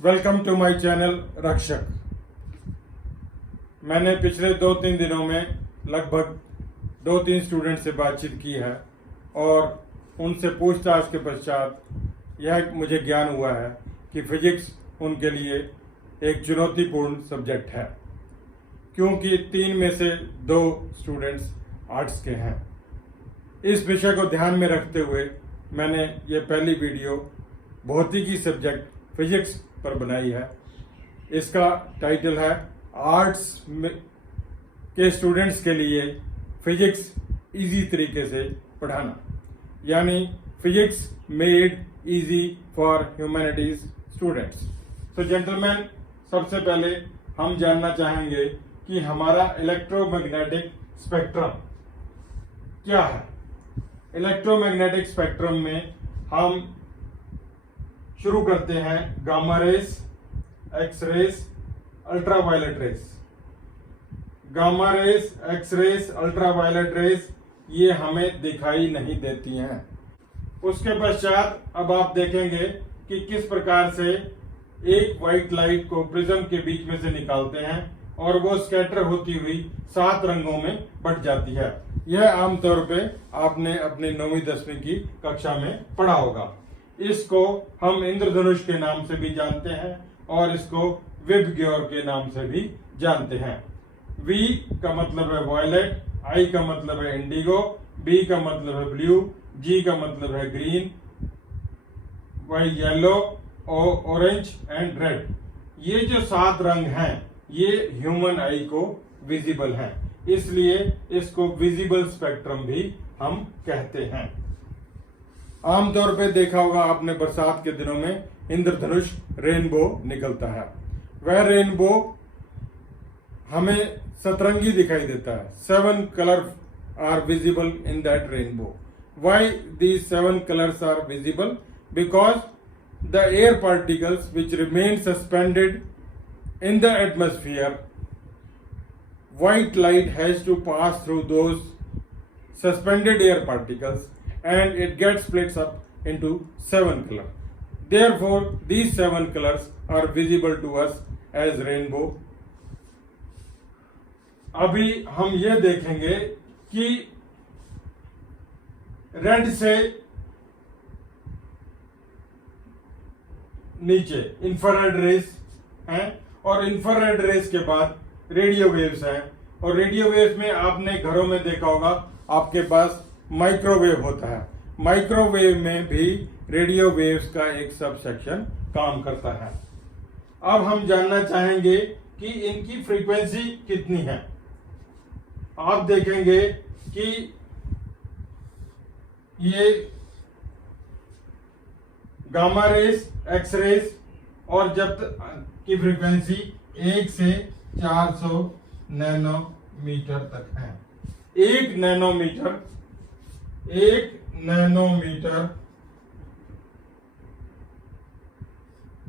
Welcome to my channel रक्षक। मैंने पिछले 2-3 दिनों में लगभग 2-3 स्टूडेंट से बातचीत की है और उनसे पूछताछ के पश्चात यह मुझे ज्ञान हुआ है कि फिजिक्स उनके लिए एक चुनौतीपूर्ण सब्जेक्ट है, क्योंकि 3 में से 2 स्टूडेंट्स आर्ट्स के हैं। इस विषय को ध्यान में रखते हुए मैंने ये पहली वीडियो भौतिकी सब्जेक्ट फिजिक्स पर बनाई है। इसका टाइटल है आर्ट्स के स्टूडेंट्स के लिए फिजिक्स इजी तरीके से पढ़ाना, यानी physics made easy for humanities students. तो जेंटलमैन, सबसे पहले हम जानना चाहेंगे कि हमारा इलेक्ट्रोमैग्नेटिक स्पेक्ट्रम क्या है। इलेक्ट्रोमैग्नेटिक स्पेक्ट्रम में हम शुरू करते हैं gamma rays, X rays, ultraviolet rays. Gamma rays, X rays, ultraviolet rays ये हमें दिखाई नहीं देती हैं। उसके पश्चात अब आप देखेंगे कि किस प्रकार से एक व्हाइट लाइट को प्रिज्म के बीच में से निकालते हैं और वो स्कैटर होती हुई 7 रंगों में बट जाती है। यह आमतौर पे आपने अपनी 9वीं-10वीं की कक्षा में पढ़ा होगा। इसको हम इंद्रधनुष के नाम से भी जानते हैं और इसको विबग्योर के नाम से भी जानते हैं। V का मतलब है वॉयलेट, I का मतलब है इंडिगो, B का मतलब है ब्लू, G का मतलब है green, Y yellow, orange and red. ये जो 7 रंग हैं ये ह्यूमन आई को विजिबल हैं, इसलिए इसको विजिबल स्पेक्ट्रम भी हम कहते हैं। आमतौर पे देखा होगा आपने बरसात के दिनों में इंद्रधनुष रेनबो निकलता है। वह रेनबो हमें सतरंगी दिखाई देता है। 7 colour are visible in that rainbow. Why these 7 colours are visible? Because the air particles which remain suspended in the atmosphere, white light has to pass through those suspended air particles and it gets split up into 7 colors. Therefore, these 7 colors are visible to us as rainbow. अभी हम ये देखेंगे कि red से नीचे infrared rays हैं और infrared rays के बाद रेडियो वेव्स हैं, और रेडियो वेव्स में आपने घरों में देखा होगा आपके पास माइक्रोवेव होता है। माइक्रोवेव में भी रेडियो वेव्स का एक सब सेक्शन काम करता है। अब हम जानना चाहेंगे कि इनकी फ्रीक्वेंसी कितनी है। आप देखेंगे कि ये गामा रेस, एक्स रेस और जब की फ्रीक्वेंसी 1 से 400 नैनोमीटर तक है। 1 नैनोमीटर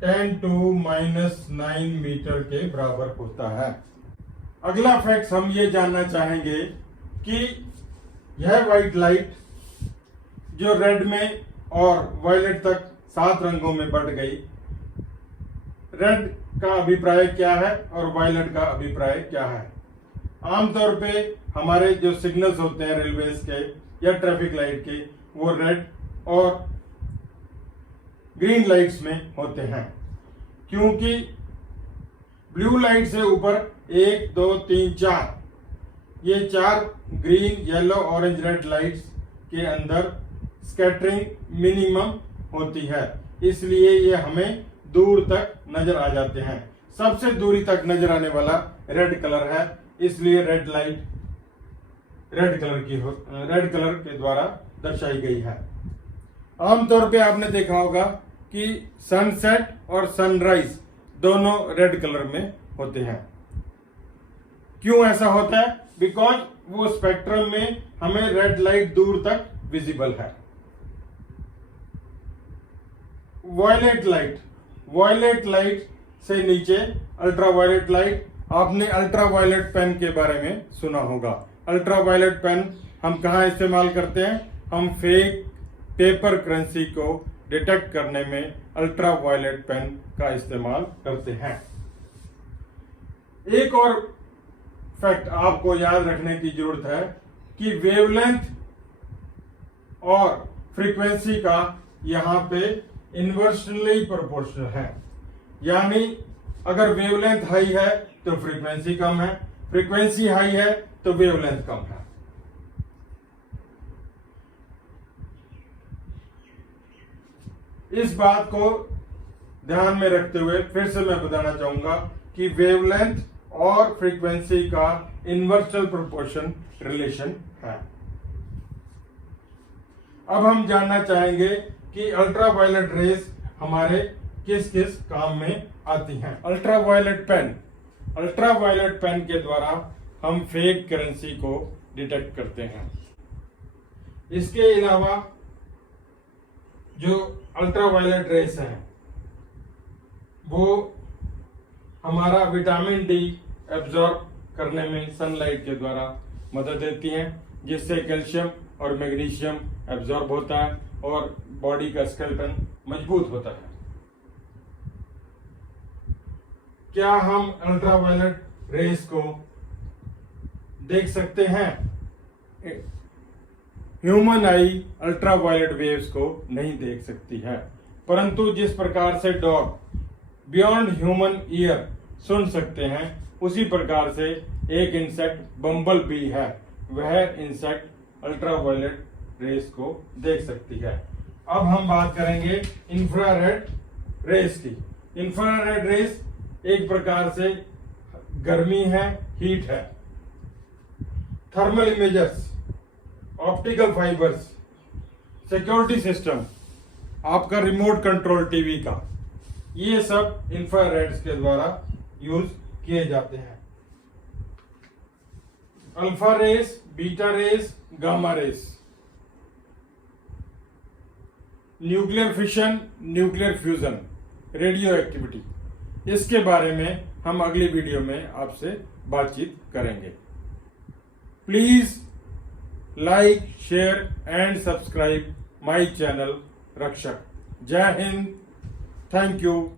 10⁻⁹ मीटर के बराबर होता है। अगला फैक्ट हम ये जानना चाहेंगे कि यह व्हाइट लाइट जो रेड में और वायलेट तक 7 रंगों में बट गई, रेड का अभिप्राय क्या है और वायलेट का अभिप्राय क्या है। आमतौर पे हमारे जो सिग्नल्स होते हैं रेलवेज के या ट्रैफिक लाइट के, वो रेड और ग्रीन लाइट्स में होते हैं, क्योंकि ब्लू लाइट से ऊपर 1, 2, 3, 4 ये 4 green, yellow, orange, red lights के अंदर स्कैटरिंग मिनिमम होती है, इसलिए ये हमें दूर तक नजर आ जाते हैं। सबसे दूरी तक नजर आने वाला रेड कलर है, इसलिए रेड लाइट रेड कलर के द्वारा दर्शाई गई है। आमतौर पे आपने देखा होगा कि सनसेट और सनराइज दोनों रेड कलर में होते हैं। क्यों ऐसा होता है? बिकॉज वो स्पेक्ट्रम में हमें रेड लाइट दूर तक विजिबल है। वॉयलेट लाइट से नीचे अल्ट्रावायलेट लाइट। आपने अल्ट्रावायलेट पेन के बारे में सुना होगा। अल्ट्रावायलेट पेन हम कहाँ इस्तेमाल करते हैं? हम फेक पेपर करेंसी को डिटेक्ट करने में अल्ट्रा वायलेट पेन का इस्तेमाल करते हैं। एक और फैक्ट आपको याद रखने की जरूरत है कि वेवलेंथ और फ्रीक्वेंसी का यहां पे इन्वर्सली प्रोपोर्शनल है, यानी अगर वेवलेंथ हाई है तो फ्रीक्वेंसी कम है, फ्रीक्वेंसी हाई है तो वेवलेंथ कम है। इस बात को ध्यान में रखते हुए फिर से मैं बताना चाहूंगा कि वेवलेंथ और फ्रीक्वेंसी का इन्वर्सल प्रोपोर्शन रिलेशन है। अब हम जानना चाहेंगे कि अल्ट्रावायलेट रेज हमारे किस किस काम में आती हैं। अल्ट्रावायलेट पेन के द्वारा हम फेक करेंसी को डिटेक्ट करते हैं। इसके अलावा जो अल्ट्रावायलेट रेस है वो हमारा विटामिन डी एब्जॉर्ब करने में सनलाइट के द्वारा मदद देती हैं, जिससे कैल्शियम और मैग्नीशियम एब्जॉर्ब होता है और बॉडी का स्केलेटन मजबूत होता है। क्या हम अल्ट्रावायलेट रेस को देख सकते हैं? ह्यूमन आई अल्ट्रावायलेट वेव्स को नहीं देख सकती है, परंतु जिस प्रकार से डॉग बियॉन्ड ह्यूमन ईयर सुन सकते हैं, उसी प्रकार से एक इंसेक्ट बम्बल बी है, वह इंसेक्ट अल्ट्रावायलेट रेस को देख सकती है। अब हम बात करेंगे इंफ्रारेड रेस की। इंफ्रारेड रेस एक प्रकार से गर्मी है, हीट है। Thermal इमेजर्स, optical fibres, security system, आपका रिमोट कंट्रोल टीवी का, ये सब इंफ्रारेड्स के द्वारा यूज किए जाते हैं। Alpha rays, beta rays, gamma rays, nuclear fission, nuclear fusion, radioactivity, इसके बारे में हम अगली वीडियो में आपसे बातचीत करेंगे। Please like, share and subscribe my channel रक्षक। जय हिंद, थैंक यू।